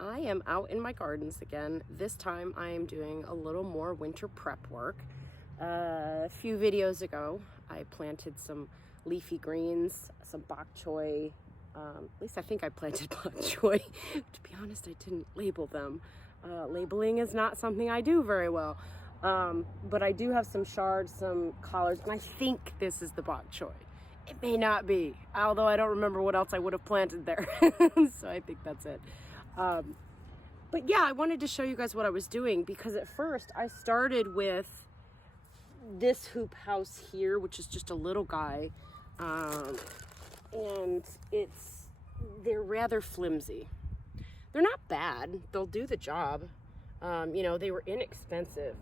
I am out in my gardens again. This time I am doing a little more winter prep work. A few videos ago, I planted some leafy greens, some bok choy. At least I think I planted bok choy. To be honest, I didn't label them. Labeling is not something I do very well. But I do have some shards, some collards, and I think this is the bok choy. It may not be, although I don't remember what else I would have planted there. So I think that's it. But yeah, I wanted to show you guys what I was doing, because at first I started with this hoop house here, which is just a little guy. And they're rather flimsy. They're not bad. They'll do the job. You know, they were inexpensive,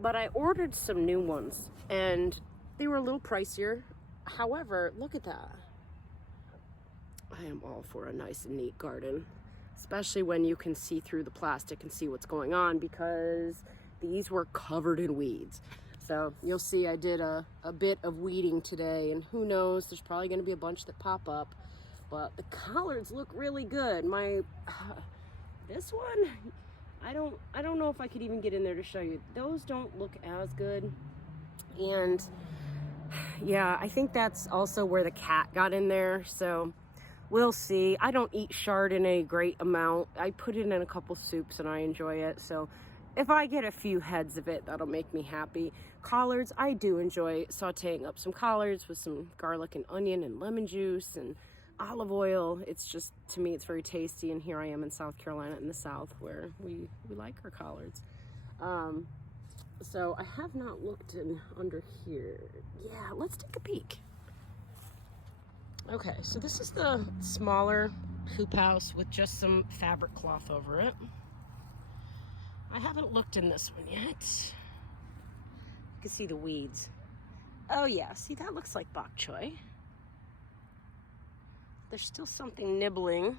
but I ordered some new ones and they were a little pricier. However, look at that. I am all for a nice and neat garden, especially when you can see through the plastic and see what's going on, because these were covered in weeds. So you'll see I did a bit of weeding today, and who knows, there's probably going to be a bunch that pop up, but the collards look really good. This one, I don't know if I could even get in there to show you. Those don't look as good. And yeah, I think that's also where the cat got in there. So we'll see. I don't eat chard in a great amount. I put it in a couple soups and I enjoy it. So if I get a few heads of it, that'll make me happy. Collards, I do enjoy sauteing up some collards with some garlic and onion and lemon juice and olive oil. It's just, to me, it's very tasty. And here I am in South Carolina in the South, where we like our collards. So I have not looked in under here. Yeah, let's take a peek. Okay, so this is the smaller hoop house with just some fabric cloth over it. I haven't looked in this one yet. You can see the weeds. Oh yeah, see, that looks like bok choy. There's still something nibbling.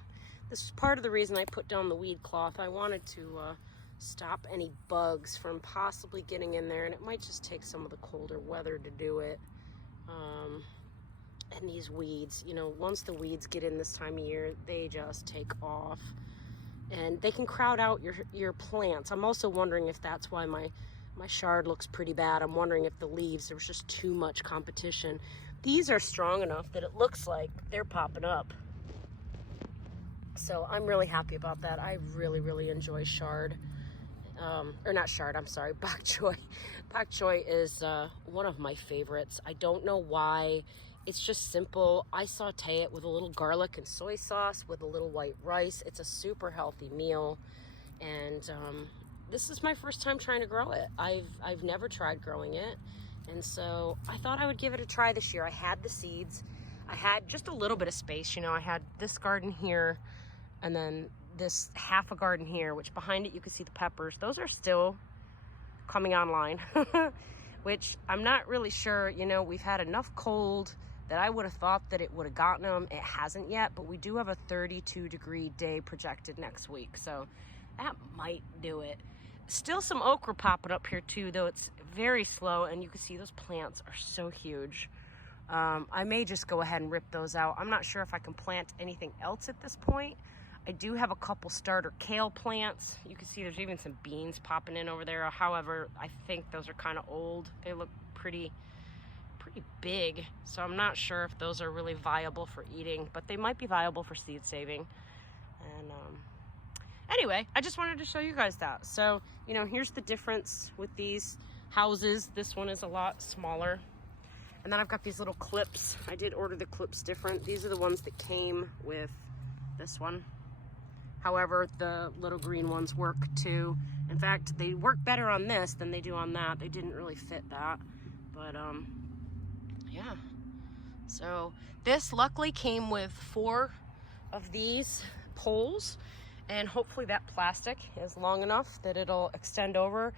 This is part of the reason I put down the weed cloth. I wanted to stop any bugs from possibly getting in there, and it might just take some of the colder weather to do it. And these weeds, you know, once the weeds get in this time of year, they just take off, and they can crowd out your plants. I'm also wondering if that's why my chard looks pretty bad. I'm wondering if the leaves, there was just too much competition. These are strong enough that it looks like they're popping up. So I'm really happy about that. I really enjoy chard. Or not chard, I'm sorry, bok choy. Bok choy is one of my favorites. I don't know why. It's just simple. I saute it with a little garlic and soy sauce with a little white rice. It's a super healthy meal. And this is my first time trying to grow it. I've never tried growing it. And so I thought I would give it a try this year. I had the seeds. I had just a little bit of space. You know, I had this garden here and then this half a garden here, which behind it you can see the peppers. Those are still coming online, which I'm not really sure. You know, we've had enough cold that I would have thought that it would have gotten them. It hasn't yet, but we do have a 32-degree day projected next week, so that might do it. Still some okra popping up here too, though it's very slow, and you can see those plants are so huge. I may just go ahead and rip those out. I'm not sure if I can plant anything else at this point. I do have a couple starter kale plants. You can see there's even some beans popping in over there. However, I think those are kind of old. They look pretty big, so I'm not sure if those are really viable for eating, but they might be viable for seed saving. And anyway, I just wanted to show you guys that. So, you know, here's the difference with these houses. This one is a lot smaller. And then I've got these little clips. I did order the clips different. These are the ones that came with this one. However, the little green ones work too. In fact, they work better on this than they do on that. They didn't really fit that. But, yeah. So this luckily came with 4 of these poles. And hopefully that plastic is long enough that it'll extend over.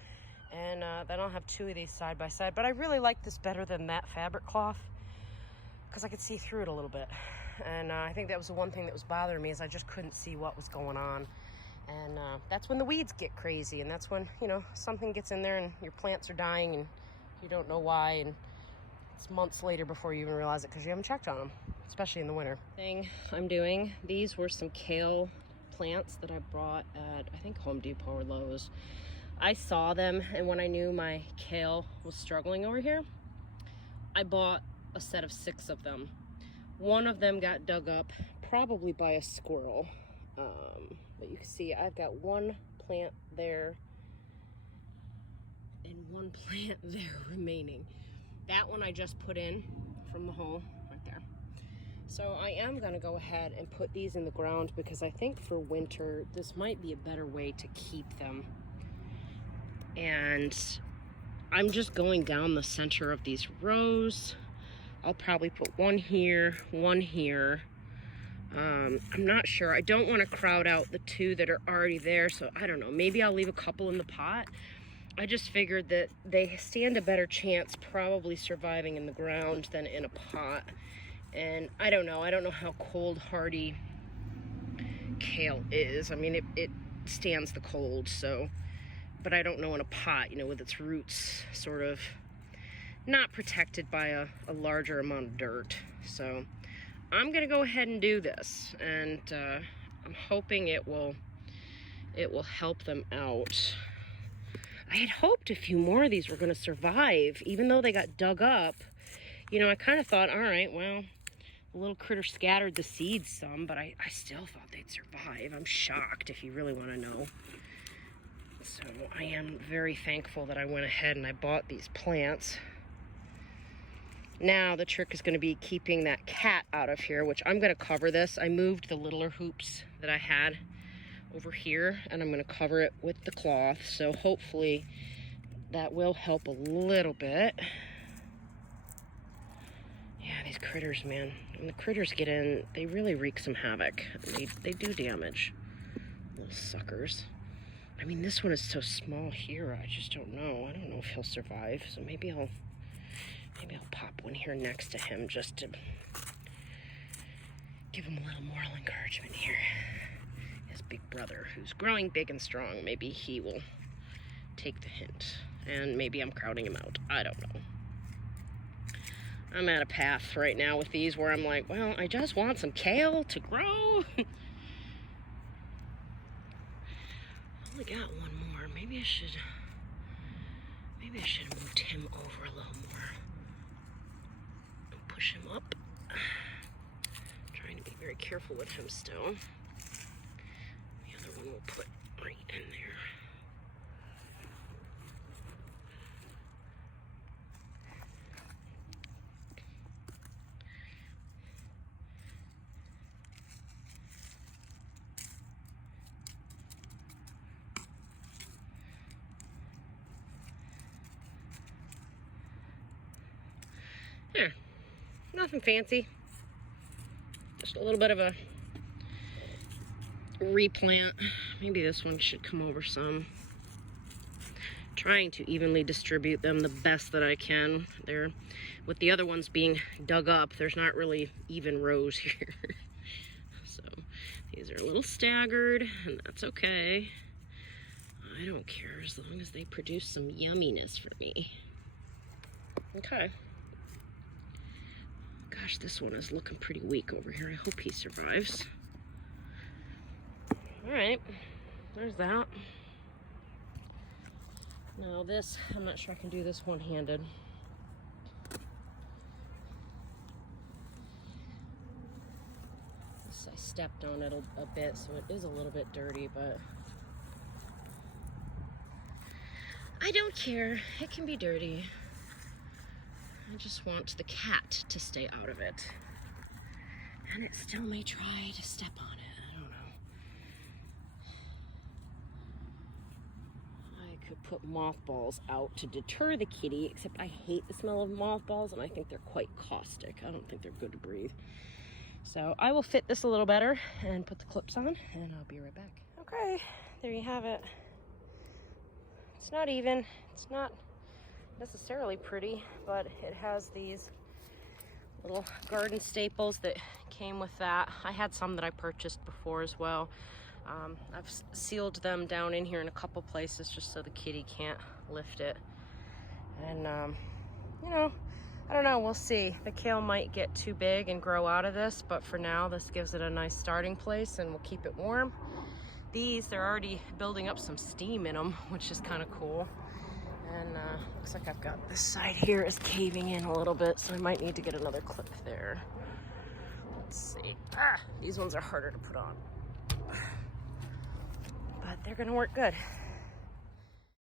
And then I'll have 2 of these side by side. But I really like this better than that fabric cloth, because I could see through it a little bit. And I think that was the one thing that was bothering me, is I just couldn't see what was going on. And that's when the weeds get crazy, and that's when, you know, something gets in there and your plants are dying and you don't know why, and it's months later before you even realize it because you haven't checked on them, especially in the winter. Thing I'm doing, these were some kale plants that I bought at, I think, Home Depot or Lowe's. I saw them, and when I knew my kale was struggling over here, I bought a set of 6 of them. One of them got dug up, probably by a squirrel. But you can see I've got one plant there and one plant there remaining. That one I just put in from the hole right there. So I am gonna go ahead and put these in the ground because I think for winter, this might be a better way to keep them. And I'm just going down the center of these rows. I'll probably put one here, one here. I'm not sure. I don't want to crowd out the 2 that are already there, so I don't know. Maybe I'll leave a couple in the pot. I just figured that they stand a better chance probably surviving in the ground than in a pot. And I don't know. I don't know how cold hardy kale is. I mean, it stands the cold, so... But I don't know in a pot, you know, with its roots sort of not protected by a larger amount of dirt. So I'm gonna go ahead and do this, and I'm hoping it will help them out. I had hoped a few more of these were gonna survive, even though they got dug up. You know, I kind of thought, all right, well, the little critter scattered the seeds some, but I still thought they'd survive. I'm shocked, if you really want to know. So I am very thankful that I went ahead and I bought these plants. Now the trick is going to be keeping that cat out of here, which I'm going to cover this. I moved the littler hoops that I had over here, and I'm going to cover it with the cloth. So hopefully that will help a little bit. Yeah, these critters, man. When the critters get in, they really wreak some havoc. They do damage. Little suckers. I mean, this one is so small here, I just don't know. I don't know if he'll survive, so maybe I'll pop one here next to him just to give him a little moral encouragement here. His big brother, who's growing big and strong, maybe he will take the hint. And maybe I'm crowding him out. I don't know. I'm at a path right now with these where I'm like, well, I just want some kale to grow. I got one more. Maybe I should move him over a little more and push him up. Trying to be very careful with him still. The other one we'll put right in there. There, nothing fancy, just a little bit of a replant. Maybe this one should come over some. Trying to evenly distribute them the best that I can. There, with the other ones being dug up, there's not really even rows here. So these are a little staggered, and that's okay. I don't care as long as they produce some yumminess for me. Okay. Gosh, this one is looking pretty weak over here. I hope he survives. All right, there's that. Now this, I'm not sure I can do this one-handed. I stepped on it a bit, so it is a little bit dirty, but I don't care. It can be dirty. I just want the cat to stay out of it. And it still may try to step on it. I don't know. I could put mothballs out to deter the kitty, except I hate the smell of mothballs and I think they're quite caustic. I don't think they're good to breathe. So I will fit this a little better and put the clips on, and I'll be right back. Okay, there you have it. It's not even. It's not necessarily pretty, but it has these little garden staples that came with that. I had some that I purchased before as well. I've sealed them down in here in a couple places just so the kitty can't lift it. And you know, I don't know, we'll see. The kale might get too big and grow out of this, but for now this gives it a nice starting place and we'll keep it warm. these, they're already building up some steam in them, which is kind of cool. And looks like I've got this side here is caving in a little bit, so I might need to get another clip there. Let's see. These ones are harder to put on, but they're gonna work good.